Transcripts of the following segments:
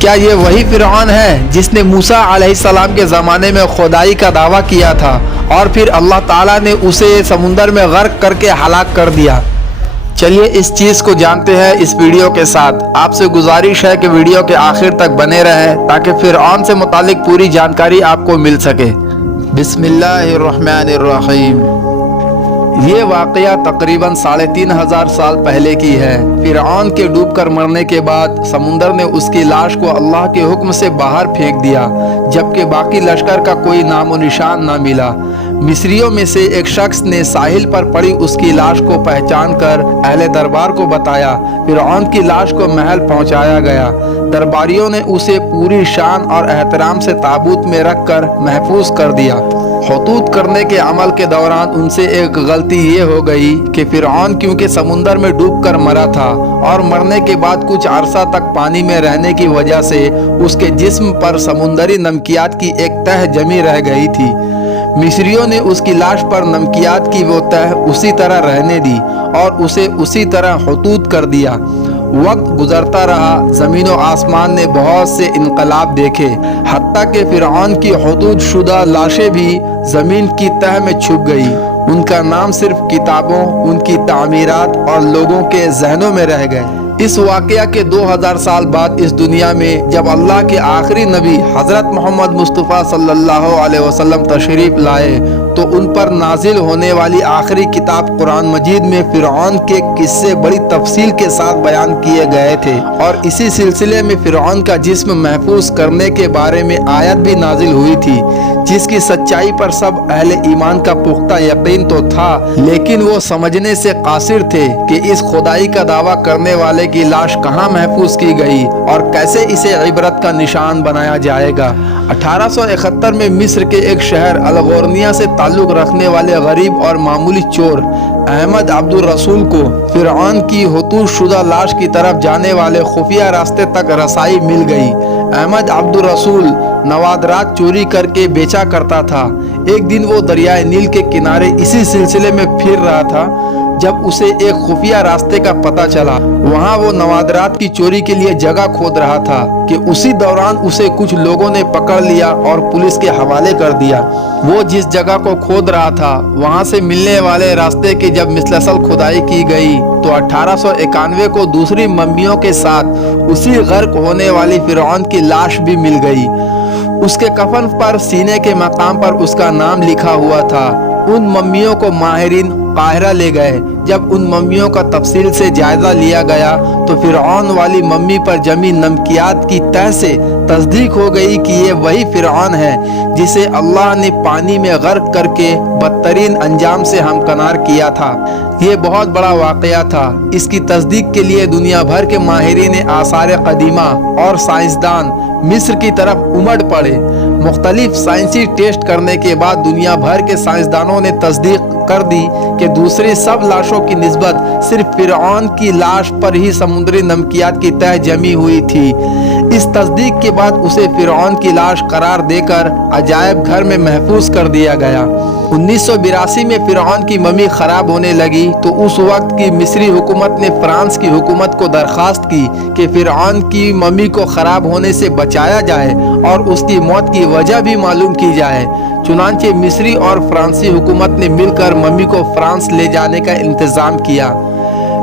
کیا یہ وہی فرعون ہے جس نے موسیٰ علیہ السلام کے زمانے میں خدائی کا دعویٰ کیا تھا اور پھر اللہ تعالیٰ نے اسے سمندر میں غرق کر کے ہلاک کر دیا؟ چلیے اس چیز کو جانتے ہیں اس ویڈیو کے ساتھ۔ آپ سے گزارش ہے کہ ویڈیو کے آخر تک بنے رہیں تاکہ فرعون سے متعلق پوری جانکاری آپ کو مل سکے۔ بسم اللہ الرحمن الرحیم۔ یہ واقعہ تقریباً 3500 سال پہلے کی ہے۔ فرعون کے ڈوب کر مرنے کے بعد سمندر نے اس کی لاش کو اللہ کے حکم سے باہر پھینک دیا، جبکہ باقی لشکر کا کوئی نام و نشان نہ ملا۔ مصریوں میں سے ایک شخص نے ساحل پر پڑی اس کی لاش کو پہچان کر اہل دربار کو بتایا۔ فرعون کی لاش کو محل پہنچایا گیا۔ درباریوں نے اسے پوری شان اور احترام سے تابوت میں رکھ کر محفوظ کر دیا۔ خطوط کرنے کے عمل کے دوران ان سے ایک غلطی یہ ہو گئی کہ فرعون کیونکہ سمندر میں ڈوب کر مرا تھا اور مرنے کے بعد کچھ عرصہ تک پانی میں رہنے کی وجہ سے اس کے جسم پر سمندری نمکیات کی ایک تہ جمی رہ گئی تھی۔ مصریوں نے اس کی لاش پر نمکیات کی وہ تہ اسی طرح رہنے دی اور اسے اسی طرح خطوط کر دیا۔ وقت گزرتا رہا، زمین و آسمان نے بہت سے انقلاب دیکھے، حتیٰ کہ فرعون کی خطوط شدہ لاشیں بھی زمین کی تہ میں چھپ گئی۔ ان کا نام صرف کتابوں، ان کی تعمیرات اور لوگوں کے ذہنوں میں رہ گئے۔ اس واقعہ کے 2000 سال بعد اس دنیا میں جب اللہ کے آخری نبی حضرت محمد مصطفیٰ صلی اللہ علیہ وسلم تشریف لائے تو ان پر نازل ہونے والی آخری کتاب قرآن مجید میں فرعون کے قصے بڑی تفصیل کے ساتھ بیان کیے گئے تھے، اور اسی سلسلے میں فرعون کا جسم محفوظ کرنے کے بارے میں آیت بھی نازل ہوئی تھی، جس کی سچائی پر سب اہل ایمان کا پختہ یقین تو تھا، لیکن وہ سمجھنے سے قاصر تھے کہ اس خدائی کا دعویٰ کرنے والے کی لاش کہاں محفوظ کی گئی اور کیسے اسے عبرت کا نشان بنایا جائے گا۔ 1871 میں مصر کے ایک شہر الغورنیہ سے تعلق رکھنے والے غریب اور معمولی چور احمد عبد الرسول کو فرعون کی خطوط شدہ لاش کی طرف جانے والے خفیہ راستے تک رسائی مل گئی۔ احمد عبد الرسول نوادرات چوری کر کے بیچا کرتا تھا۔ ایک دن وہ دریائے نیل کے کنارے اسی سلسلے میں پھر رہا تھا جب اسے ایک خفیہ راستے کا پتہ چلا۔ وہاں وہ نوادرات کی چوری کے لیے جگہ کھود رہا تھا کہ اسی دوران اسے کچھ لوگوں نے پکڑ لیا اور پولیس کے حوالے کر دیا۔ وہ جس جگہ کو کھود رہا تھا وہاں سے ملنے والے راستے کی جب مسلسل کھدائی کی گئی تو 1891 کو دوسری ممیوں کے ساتھ اسی غرق ہونے والی فرعون کی لاش بھی مل گئی۔ اس کے کفن پر سینے کے مقام پر اس کا نام لکھا ہوا تھا۔ ان ممیوں کو ماہرین قاہرہ لے گئے۔ جب ان ممیوں کا تفصیل سے جائزہ لیا گیا تو فرعون والی ممی پر جمی نمکیات کی تہ سے تصدیق ہو گئی کہ یہ وہی فرعون ہے جسے اللہ نے پانی میں غرق کر کے بدترین انجام سے ہمکنار کیا تھا۔ یہ بہت بڑا واقعہ تھا۔ اس کی تصدیق کے لیے دنیا بھر کے ماہرین آثار قدیمہ اور سائنسدان مصر کی طرف امڑ پڑے۔ مختلف سائنسی ٹیسٹ کرنے کے بعد دنیا بھر کے سائنسدانوں نے تصدیق کر دی کہ دوسری سب لاشوں کی نسبت صرف فرعون کی لاش پر ہی سمندری نمکیات کی تہ جمی ہوئی تھی۔ اس تصدیق کے بعد اسے فرعون کی لاش قرار دے کر عجائب گھر میں محفوظ کر دیا گیا۔ 1982 میں فرعون کی ممی خراب ہونے لگی تو اس وقت کی مصری حکومت نے فرانس کی حکومت کو درخواست کی کہ فرعون کی ممی کو خراب ہونے سے بچایا جائے اور اس کی موت کی وجہ بھی معلوم کی جائے۔ چنانچہ مصری اور فرانسی حکومت نے مل کر ممی کو فرانس لے جانے کا انتظام کیا۔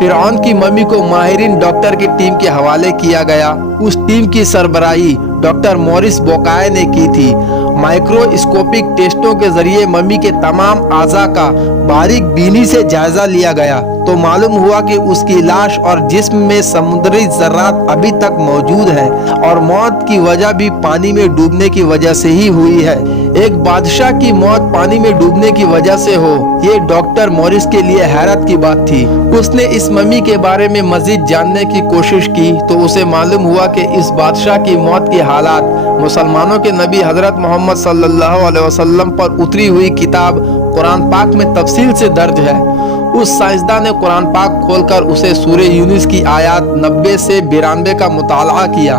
فرعون کی ممی کو ماہرین ڈاکٹر کی ٹیم کے حوالے کیا گیا۔ اس ٹیم کی سربراہی ڈاکٹر مورس بوکائے نے کی تھی۔ مائکرو اسکوپک ٹیسٹوں کے ذریعے ممی کے تمام اعضاء کا باریک بینی سے جائزہ لیا گیا تو معلوم ہوا کہ اس کی لاش اور جسم میں سمندری ذرات ابھی تک موجود ہیں اور موت کی وجہ بھی پانی میں ڈوبنے کی وجہ سے ہی ہوئی ہے۔ ایک بادشاہ کی موت پانی میں ڈوبنے کی وجہ سے ہو، یہ ڈاکٹر مورس کے لیے حیرت کی بات تھی۔ اس نے اس ممی کے بارے میں مزید جاننے کی کوشش کی تو اسے معلوم ہوا کہ اس بادشاہ کی موت کی حالات مسلمانوں کے نبی حضرت محمد صلی اللہ علیہ وسلم پر اتری ہوئی کتاب قرآن پاک میں تفصیل سے درج ہے۔ اس سائنسدان نے قرآن پاک کھول کر اسے سورہ یونس کی آیات 90 سے 92 کا مطالعہ کیا۔